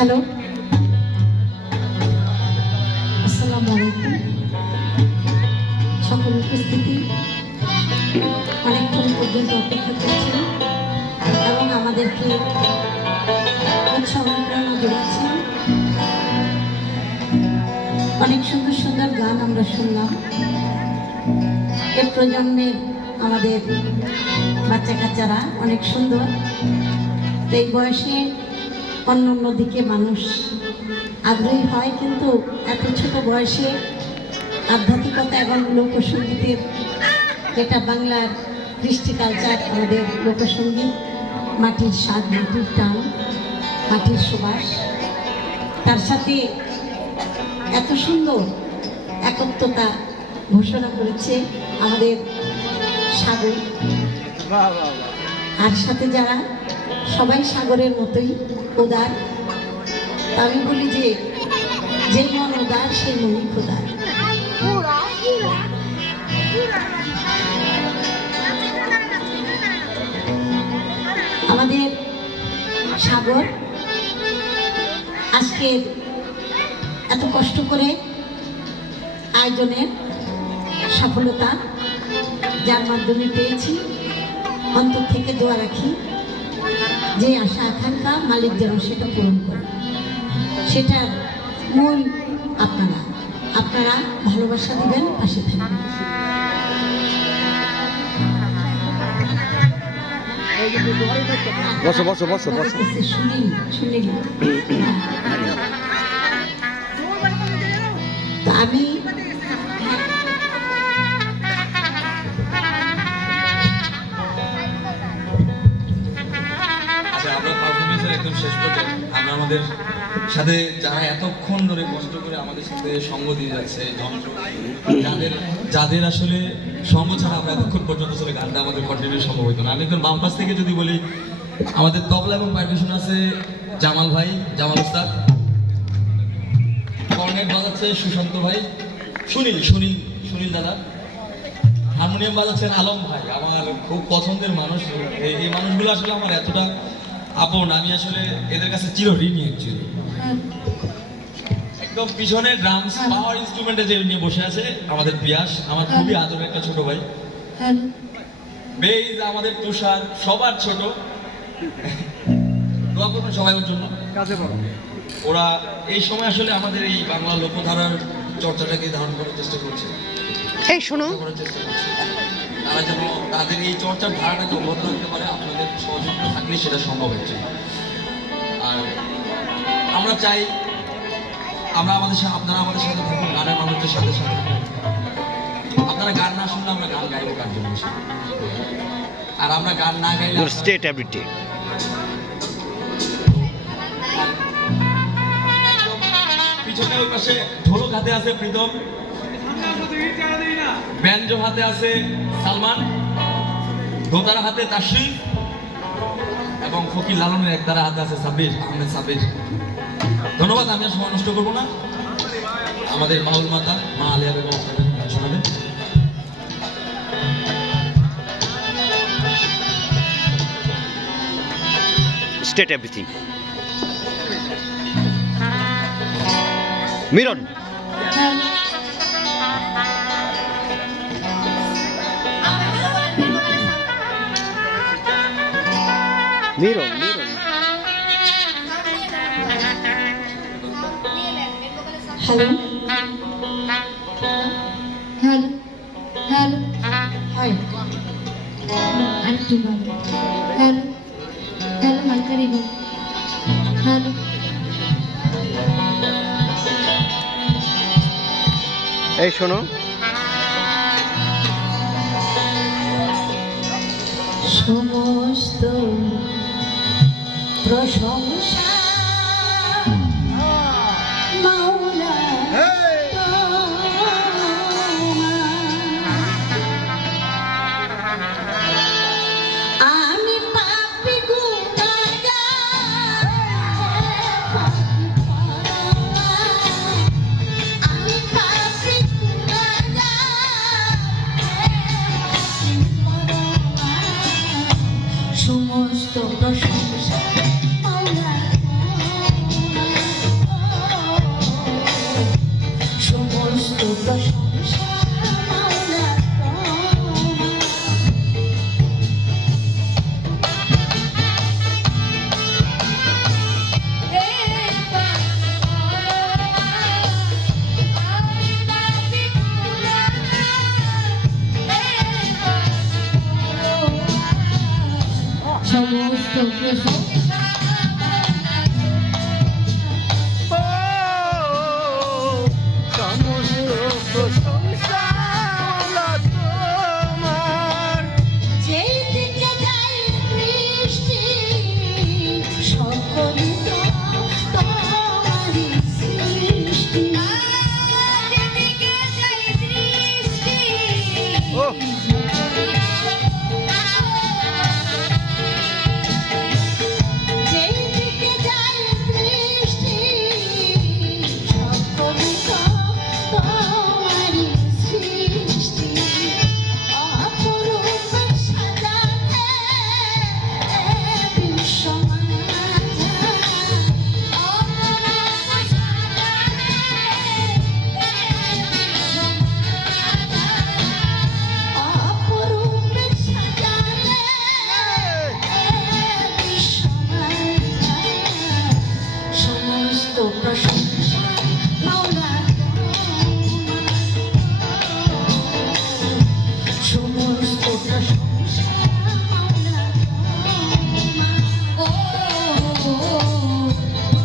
Hello, আসসালামু আলাইকুম। সকল উপস্থিতি অনেকক্ষণ পর্যন্ত অপেক্ষা করছেন এবং আমাদেরকে উৎসাহ অনুপ্রেরণা যোগাচ্ছেন। অনেক সুন্দর সুন্দর গান আমরা শুনলাম। এ প্রজন্মের আমাদের বাচ্চা কাচ্চারা অনেক সুন্দর। তো এই বয়সে অন্য অন্যদিকে মানুষ আগ্রহী হয়, কিন্তু এত ছোট বয়সে আধ্যাত্মিকতা এবং লোকসঙ্গীতের, যেটা বাংলার কৃষ্টি কালচার, আমাদের লোকসঙ্গীত, মাটির স্বাদ, মাটির টান, মাটির সুবাস, তার সাথে এত সুন্দর একত্বতা ঘোষণা করেছে আমাদের সাগর। আর সাথে যারা সবাই সাগরের মতোই উদার। আমি বলি যে যে মন উদার সেই মনই খোদার। আমাদের সাগর আজকে এত কষ্ট করে আয়োজনের সফলতা যার মাধ্যমে পেয়েছি, অন্তর থেকে দোয়া রাখি যে আশা আকাঙ্ক্ষা মালিক যেন সেটা পূরণ করে। সেটার মূল আপনারা ভালোবাসা দিবেন, পাশে থাকবেন। বসো বসো বসো বসো। আমি একদম শেষ পর্যায়ে আমরা আমাদের সাথে যারা এতক্ষণ ধরে কষ্ট করে আমাদের সাথে সঙ্গ দিয়ে যাচ্ছে, যাদের আসলে সঙ্গ ছাড়া আমরা এতক্ষণ পর্যন্ত আসলে গানটা আমাদের কন্টিনিউ সম্ভব হইতো না। আমি একদম বাম পাশ থেকে যদি বলি, আমাদের তবলা এবং পারকাশন আছে জামাল ভাই, জামাল উস্তাদ। কর্নেট বাজাচ্ছে সুশান্ত ভাই, সুনীল দাদা। হারমোনিয়াম বাজাচ্ছেন আলম ভাই, আমার খুব পছন্দের মানুষ। এই মানুষগুলো আসলে আমার এতটা আপন, আমি আসলে এদের কাছে চিরঋণী অ্যাকচুয়ালি। একদম পিছনে ড্রামস পাওয়ার ইনস্ট্রুমেন্টে যে নিয়ে বসে আছে আমাদের পিয়াস, আমার খুবই আদরের একটা ছোট ভাই। বেইজ আমাদের তুষার, সবার ছোট। দোয়া করুন সবাই ওর জন্য। ওরা এই সময় আসলে আমাদের এই বাংলা লোকধারার চর্চাটাকে ধারণ করার চেষ্টা করছে, চেষ্টা করছে। তারা যেন তাদের এই চর্চার ধারাটাকে অব্যাহত রাখতে পারে, আপনাদের সহযোগিতা থাকলে সেটা সম্ভব হচ্ছে। আর আমরা চাই আপনারা আমাদের সাথে থাকুন, গানের মানুষদের সাথে থাকুন। আপনারা গান না শুনলে আমরা গান গাইবো কার জন্য? আর আমরা গান না গাইলে পিছনে ওই পাশে ঢোলক হাতে আছে প্রীতম, ব্যাঞ্জো হাতে আছে সালমান, দোতারা হাতে তাশরিফ এবং ফকির লালনের একতারা হাতে আছে আহমেদ সাব্বির। ধন্যবাদ। আমি আর সময় নষ্ট করবো না, আমাদের মাহুল মাতা মা আলিয়া বেগম শোনাবেন। State everything. Miron, Miron hello hello hello hi আরেকটু ভালো। হ্যালো হ্যালো মালকারি গো। হ্যালো এই শোনো, সমস্ত প্রশংসা মাওলা আমি পাপী গুনাহগার, আমি পাপী গুনাহগার, সমস্ত প্রশংসা মাওলার। সমস্ত প্রশংসা ও সমস্ত প্রশংসা আল্লাহ তোমার। যেই দিকে যাই বৃষ্টি সকলই তো তোমারই সৃষ্টি। যেদিকে যাই দৃষ্টি ও যেই দিকে যাই বৃষ্টি সকলই তো তোমারই সৃষ্টি। অপরূপ সাজাতে বিশ্ব মাঝে অপরূপ সাজাতে অপরূপ সাজাতে বিশ্ব মাঝে সমস্ত প্রশংসা মাওলা তোমার। সমস্ত প্রশংসা মাওলা তোমার। ও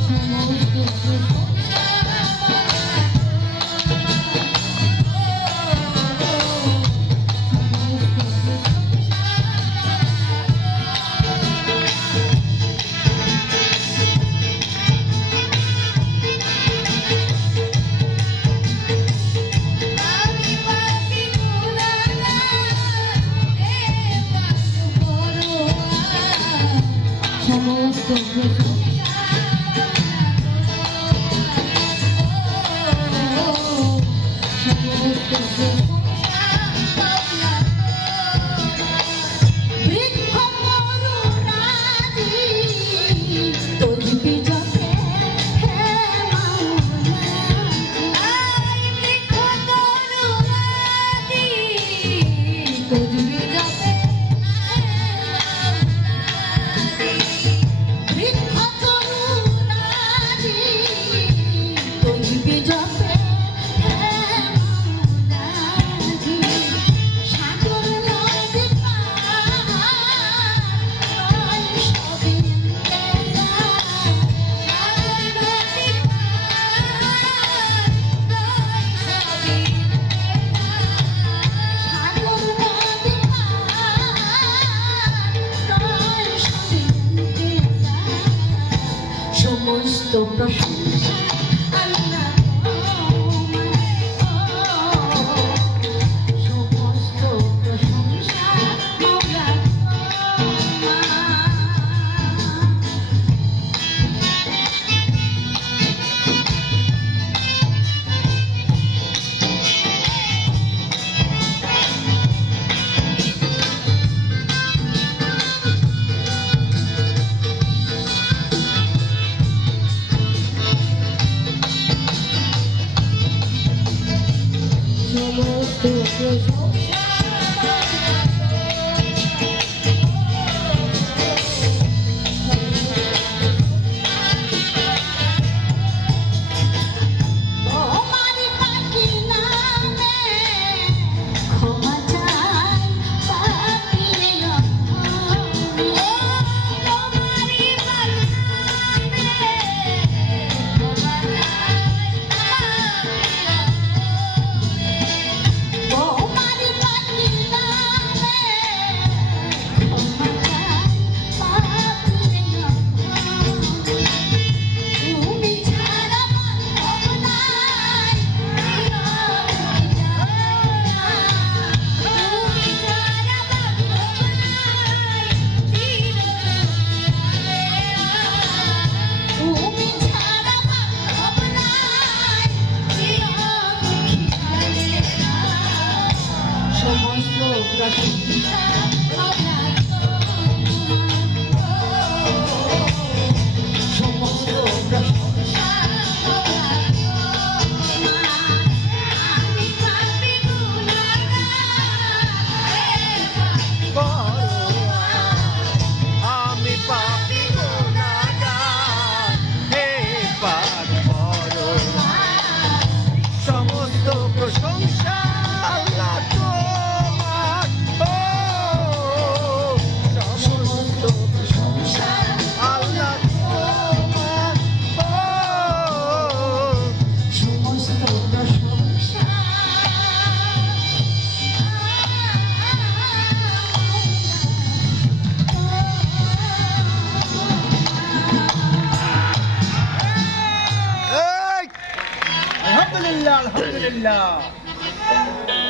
সমস্ত প্রশংসা আমি পাপী গুনাহগার হে পাপ করুণা সমস্ত প্রশংসা সমস্ত প্রশংসা মাওলা বৃক্ষ তরুণাদি তসবিহ জপে হে মাওলা। আই বৃক্ষ তরুণাদি তসবিহ জপে হে মাওলা। বৃক্ষ আলহামদুলিল্লাহ আলহামদুলিল্লাহ